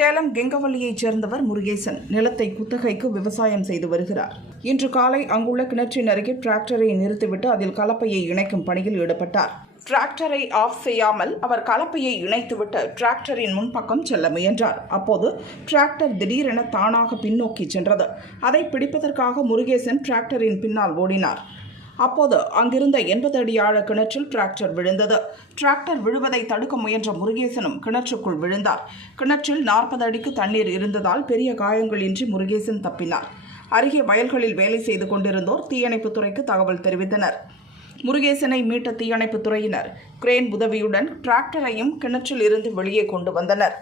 சேலம் கெங்கவல்லியைச் சேர்ந்தவர் முருகேசன் நிலத்தை குத்தகைக்கு விவசாயம் செய்து வருகிறார். இன்று காலை அங்குள்ள கிணற்றின் அருகே டிராக்டரை நிறுத்திவிட்டு அதில் கலப்பையை இணைக்கும் பணியில் ஈடுபட்டார். டிராக்டரை ஆஃப் செய்யாமல் அவர் கலப்பையை இணைத்துவிட்டு டிராக்டரின் முன்பக்கம் செல்ல முயன்றார். அப்போது டிராக்டர் திடீரென தானாக பின்னோக்கி சென்றது. அதை பிடிப்பதற்காக முருகேசன் டிராக்டரின் பின்னால் ஓடினார். அப்போது அங்கிருந்த எண்பது அடி ஆழ கிணற்றில் டிராக்டர் விழுந்தது. டிராக்டர் விழுவதை தடுக்க முயன்ற முருகேசனும் கிணற்றுக்குள் விழுந்தார். கிணற்றில் நாற்பது அடிக்கு தண்ணீர் இருந்ததால் பெரிய காயங்களின்றி முருகேசன் தப்பினார். அருகே வயல்களில் வேலை செய்து கொண்டிருந்தோர் தீயணைப்புத் துறைக்கு தகவல் தெரிவித்தனர். முருகேசனை மீட்ட தீயணைப்புத் துறையினர் கிரேன் உதவியுடன் டிராக்டரையும் கிணற்றில் இருந்து வெளியே கொண்டு வந்தனர்.